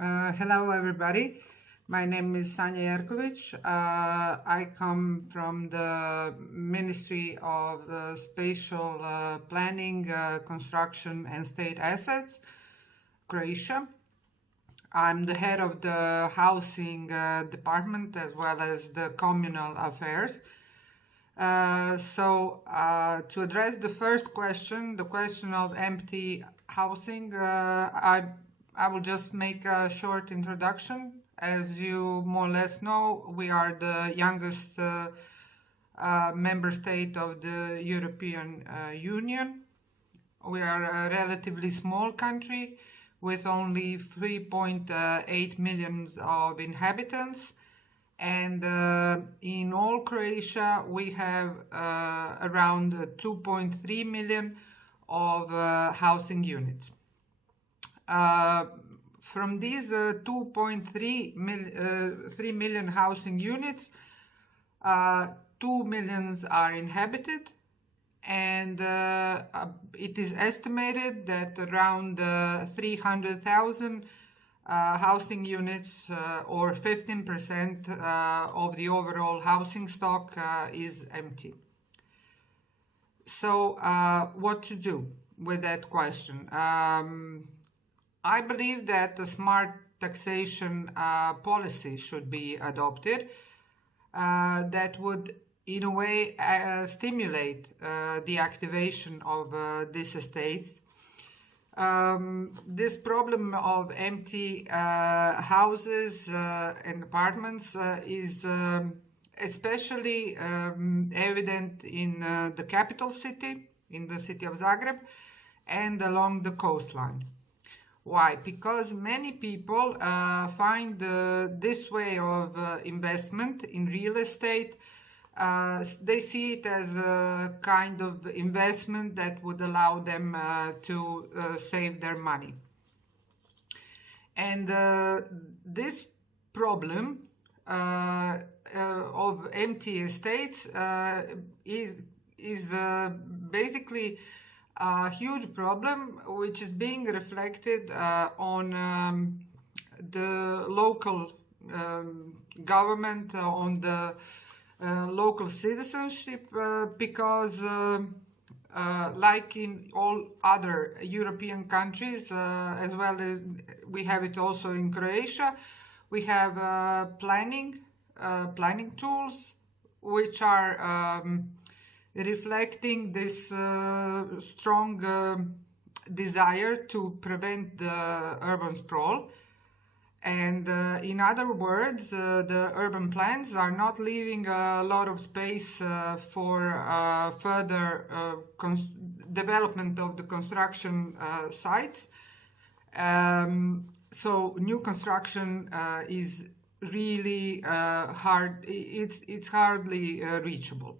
Hello, everybody. My name is Sanja Jerković. I come from the Ministry of Spatial Planning, Construction and State Assets, Croatia. I'm the head of the housing department as well as the communal affairs. To address the first question, the question of empty housing, I will just make a short introduction. As you more or less know, we are the youngest member state of the European Union. We are a relatively small country with only 3.8 million of inhabitants. And in all Croatia, we have around 2.3 million of housing units. From these 2.3 million housing units, 2 million are inhabited, and it is estimated that around 300,000 housing units, or 15% of the overall housing stock, is empty. So what to do with that question? I believe that a smart taxation policy should be adopted that would, in a way, stimulate the activation of these estates. This problem of empty houses and apartments is especially evident in the capital city, in the city of Zagreb, and along the coastline. Why? Because many people find this way of investment in real estate, they see it as a kind of investment that would allow them to save their money. And this problem of empty estates is basically a huge problem, which is being reflected on the local government, on the local citizenship, because like in all other European countries, as well as we have it also in Croatia, we have planning tools which are reflecting this strong desire to prevent the urban sprawl. And in other words, the urban plans are not leaving a lot of space for further development of the construction sites. So new construction is really hard. It's hardly reachable.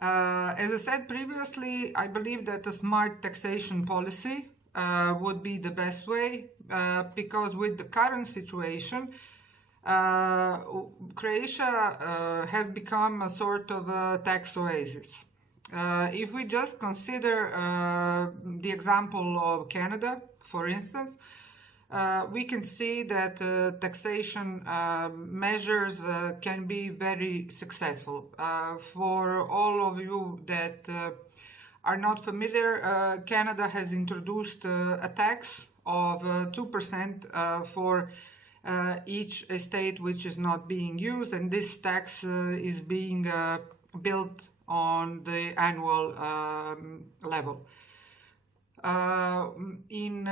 As I said previously, I believe that a smart taxation policy would be the best way, because with the current situation, Croatia has become a sort of a tax oasis. If we just consider the example of Canada, for instance, we can see that taxation measures can be very successful. For all of you that are not familiar, Canada has introduced a tax of 2% for each estate which is not being used, and this tax is being built on the annual level. In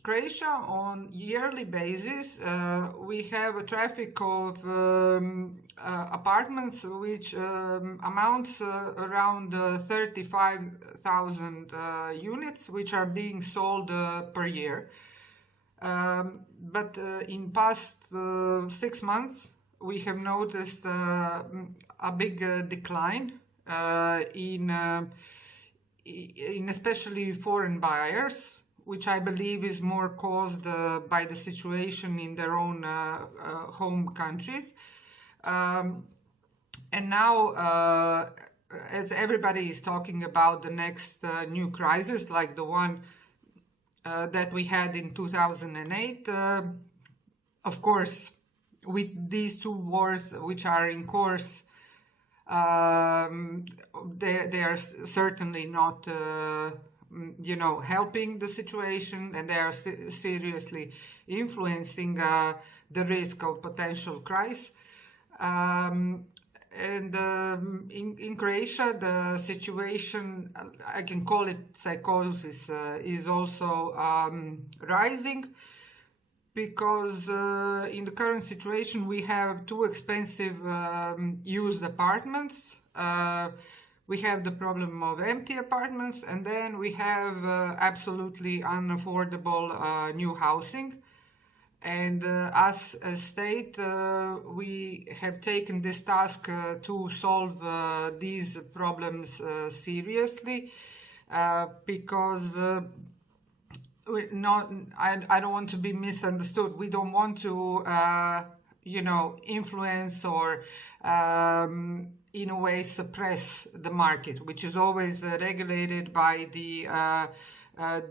Croatia, on yearly basis, we have a traffic of apartments which amounts around 35,000 units, which are being sold per year. But in past 6 months, we have noticed a big decline in especially foreign buyers, which I believe is more caused by the situation in their own home countries. And now, as everybody is talking about the next new crisis, like the one that we had in 2008. Of course, with these two wars which are in course, they are certainly not, helping the situation, and they are seriously influencing the risk of potential crisis. And in Croatia, the situation, I can call it psychosis, is also rising, because in the current situation we have too expensive used apartments. We have the problem of empty apartments, and then we have absolutely unaffordable new housing. And as a state, we have taken this task to solve these problems seriously, because I don't want to be misunderstood. We don't want to, influence or in a way suppress the market, which is always regulated by the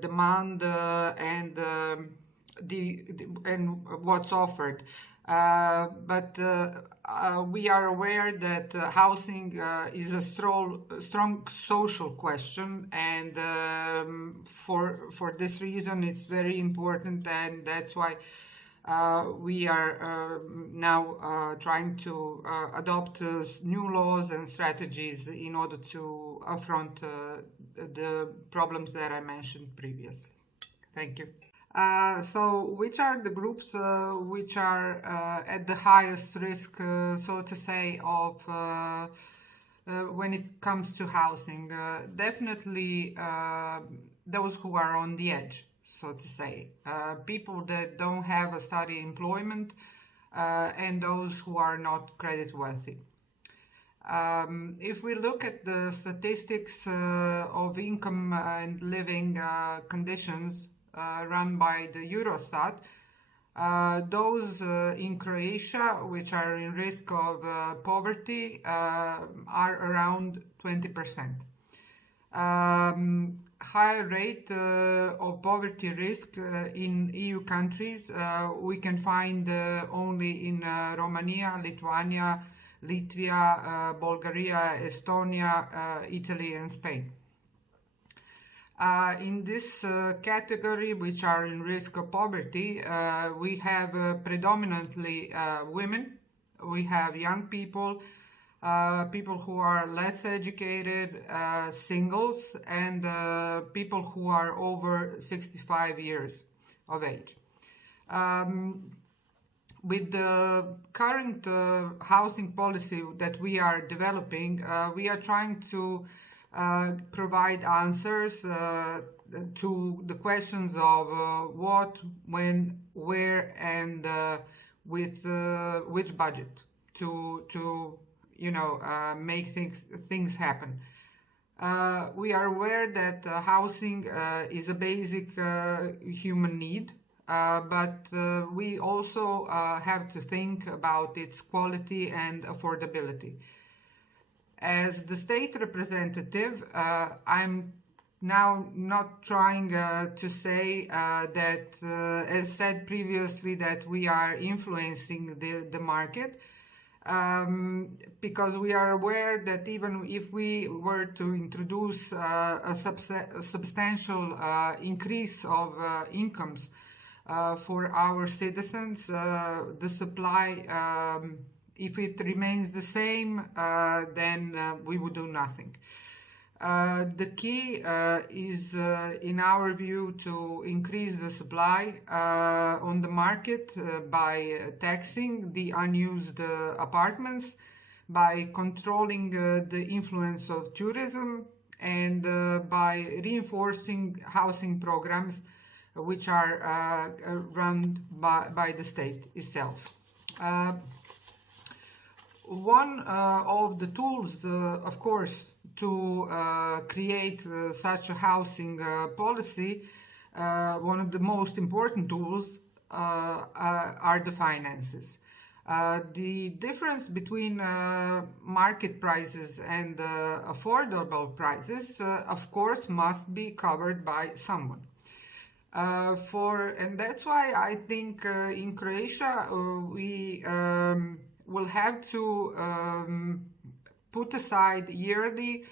demand and what's offered. But we are aware that housing is a strong social question, and for this reason it's very important, and that's why we are now trying to adopt new laws and strategies in order to affront the problems that I mentioned previously. Thank you. So which are the groups which are at the highest risk, so to say, of when it comes to housing? Definitely those who are on the edge, so to say, people that don't have a steady employment, and those who are not credit worthy. If we look at the statistics of income and living conditions run by the Eurostat, those in Croatia which are in risk of poverty are around 20%. Higher rate of poverty risk in EU countries we can find only in Romania, Lithuania, Latvia, Bulgaria, Estonia, Italy and Spain. In this category, which are in risk of poverty, we have predominantly women, we have young people, people who are less educated, singles, and people who are over 65 years of age. With the current housing policy that we are developing, we are trying to provide answers to the questions of what, when, where, and with which budget to make things happen. We are aware that housing is a basic human need, but we also have to think about its quality and affordability. As the state representative, I'm now not trying to say that, as said previously, that we are influencing the market, because we are aware that even if we were to introduce a substantial increase of incomes for our citizens, the supply, if it remains the same, then we would do nothing. The key is, in our view, to increase the supply on the market by taxing the unused apartments, by controlling the influence of tourism, and by reinforcing housing programs which are run by the state itself. One of the tools, of course, to create such a housing policy, one of the most important tools are the finances. The difference between market prices and affordable prices, of course, must be covered by someone. And that's why I think in Croatia we will have to put aside yearly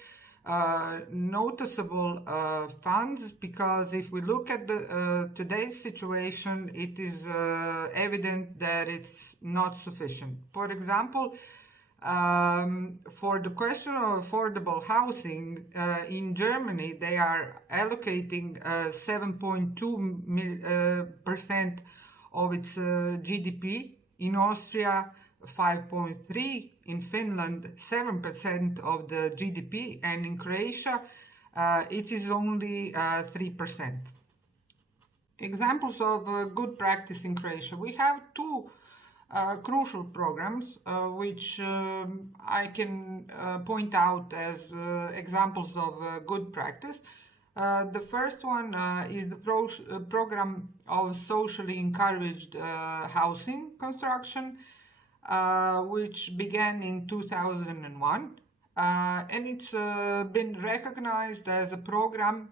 noticeable funds, because if we look at the today's situation, it is evident that it's not sufficient. For example, for the question of affordable housing, in Germany they are allocating 7.2% of its GDP, in Austria 5.3%, in Finland 7% of the GDP, and in Croatia it is only 3%. Examples of good practice in Croatia: we have two crucial programs which I can point out as examples of good practice. The first one is the program of socially encouraged housing construction, which began in 2001, and it's been recognized as a program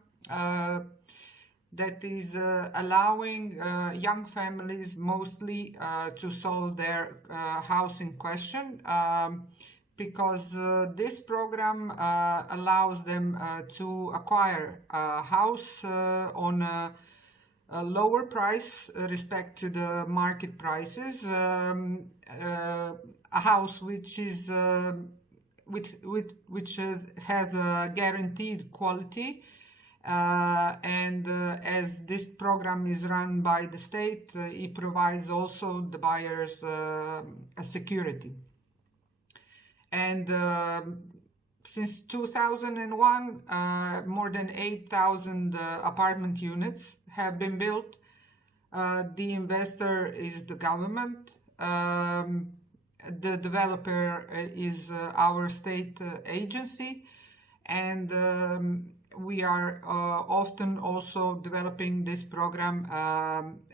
that is allowing young families mostly to solve their housing question, because this program allows them to acquire a house on a lower price respect to the market prices, a house which is has a guaranteed quality, and as this program is run by the state, it provides also the buyers a security. And since 2001, more than 8,000 apartment units have been built. The investor is the government. The developer is our state agency, and we are often also developing this program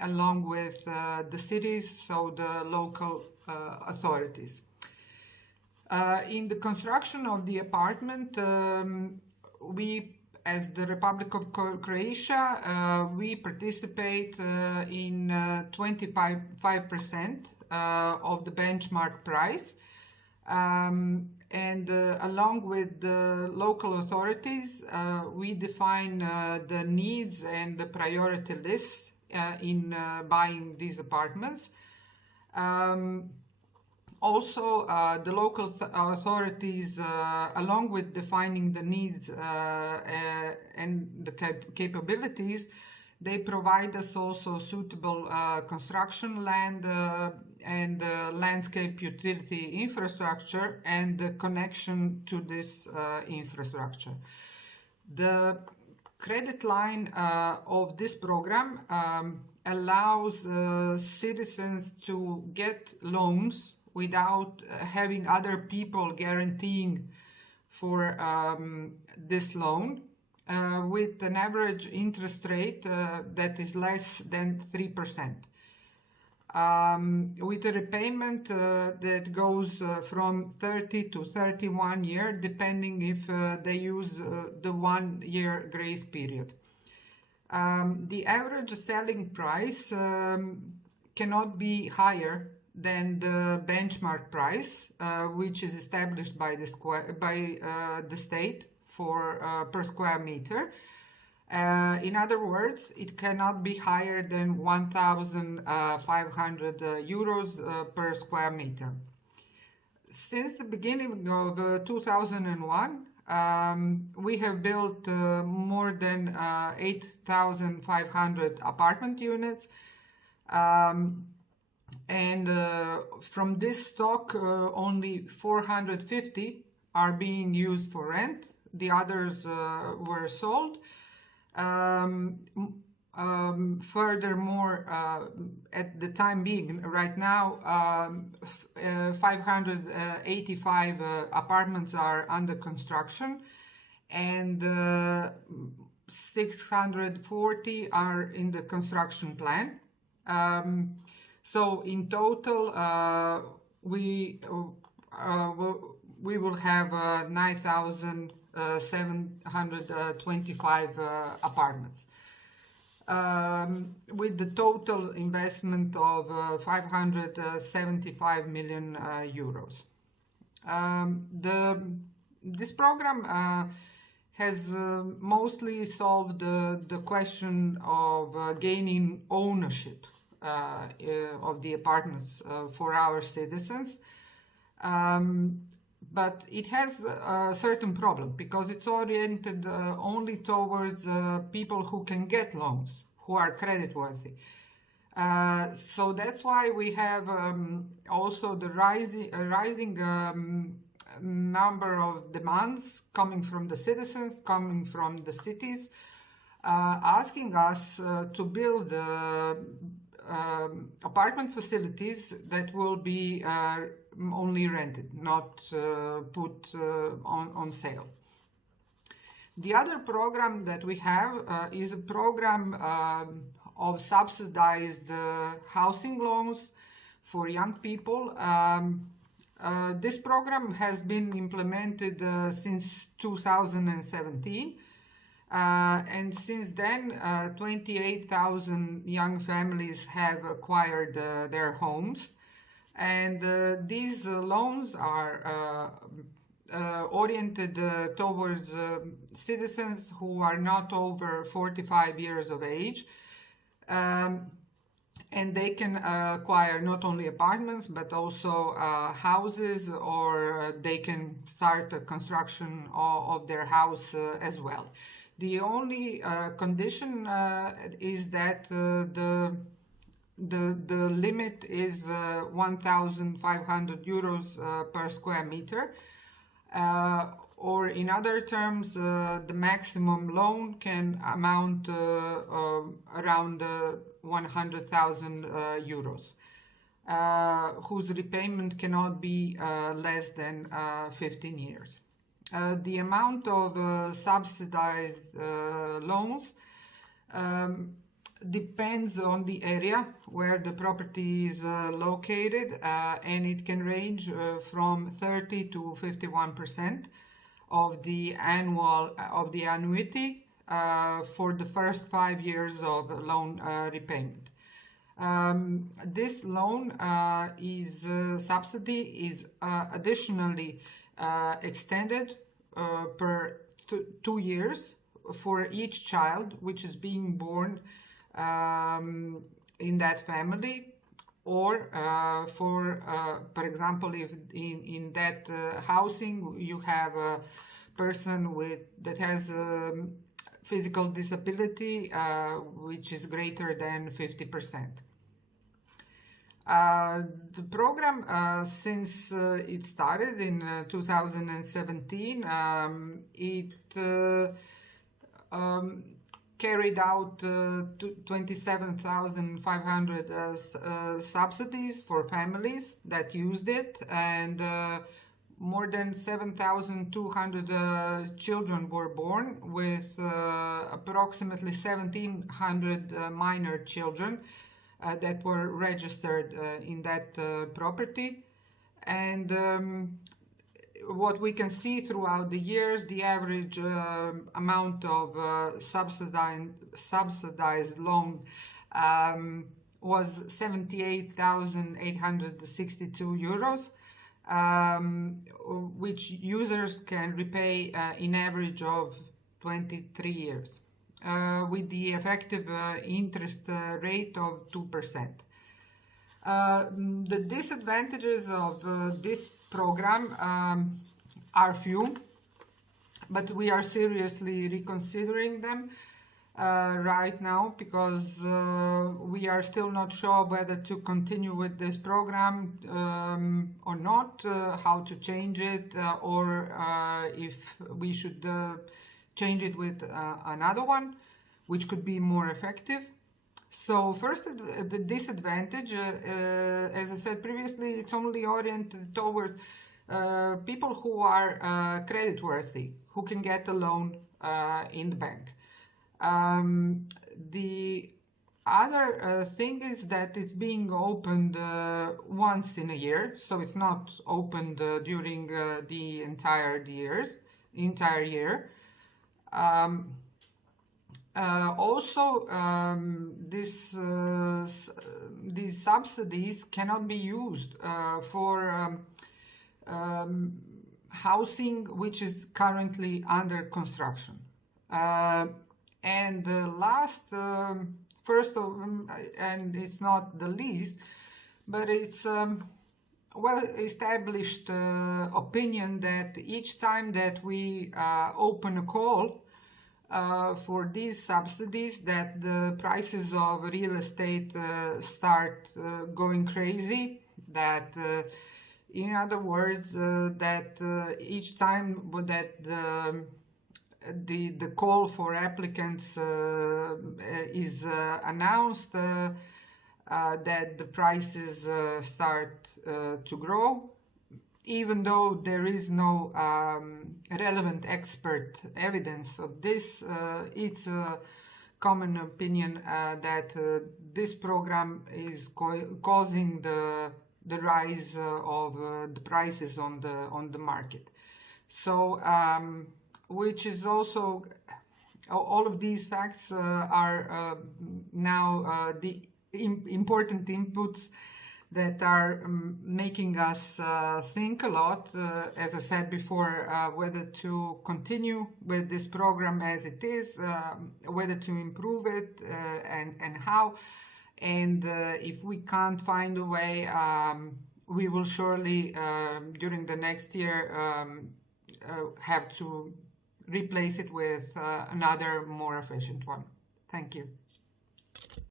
along with the cities, so the local authorities. In the construction of the apartment, we, as the Republic of Croatia, we participate in 25% of the benchmark price. And along with the local authorities, we define the needs and the priority list in buying these apartments. Also, the local authorities, along with defining the needs and the capabilities, they provide us also suitable construction land and landscape utility infrastructure and the connection to this infrastructure. The credit line of this program allows citizens to get loans without having other people guaranteeing for this loan, with an average interest rate that is less than 3%. With a repayment that goes from 30 to 31 years, depending if they use the 1 year grace period. The average selling price cannot be higher than the benchmark price, which is established by the state for per square meter. In other words, it cannot be higher than 1,500 euros per square meter. Since the beginning of 2001, we have built more than 8,500 apartment units. And from this stock, only 450 are being used for rent. The others were sold. Furthermore, at the time being, right now, 585 apartments are under construction, and 640 are in the construction plan. So in total, we will have 9,725 apartments. with the total investment of 575 million euros. This program has mostly solved the question of gaining ownership of the apartments for our citizens. But it has a certain problem because it's oriented only towards people who can get loans, who are creditworthy. So that's why we have also the rising number of demands coming from the citizens, coming from the cities, asking us to build apartment facilities that will be only rented, not put on sale. The other program that we have is a program of subsidized housing loans for young people. This program has been implemented since 2017. And since then, 28,000 young families have acquired their homes. And these loans are oriented towards citizens who are not over 45 years of age. And they can acquire not only apartments, but also houses, or they can start a construction of their house as well. The only condition is that the limit is 1,500 euros per square meter, or in other terms, the maximum loan can amount around 100,000 euros, whose repayment cannot be less than 15 years. The amount of subsidized loans depends on the area where the property is located, and it can range from 30 to 51% of the annuity for the first 5 years of loan repayment. This loan subsidy is additionally extended per 2 years for each child which is being born in that family, or for example, if in that housing you have a person that has physical disability which is greater than 50%. The program, since it started in 2017, it carried out 27,500 subsidies for families that used it, and more than 7,200 children were born, with approximately 1,700 minor children that were registered in that property. And what we can see throughout the years, the average amount of subsidized loan was 78,862 euros, which users can repay in average of 23 years. With the effective interest rate of 2%. The disadvantages of this program are few, but we are seriously reconsidering them right now, because we are still not sure whether to continue with this program or not, how to change it, or if we should change it with another one, which could be more effective. So first, the disadvantage, as I said previously, it's only oriented towards people who are creditworthy, who can get a loan in the bank. The other thing is that it's being opened once in a year, so it's not opened during the entire year. Also, these subsidies cannot be used for housing which is currently under construction. And the last, first of, and it's not the least, but it's well-established opinion that each time that we open a call for these subsidies, that the prices of real estate start going crazy, that in other words, that each time that the call for applicants is announced, that the prices start to grow, even though there is no relevant expert evidence of this. It's a common opinion that this program is causing the rise of the prices on the market. So, which is also, all of these facts are now the important inputs that are making us think a lot, as I said before, whether to continue with this program as it is, whether to improve it, and how. And if we can't find a way, we will surely, during the next year, have to replace it with another more efficient one. Thank you.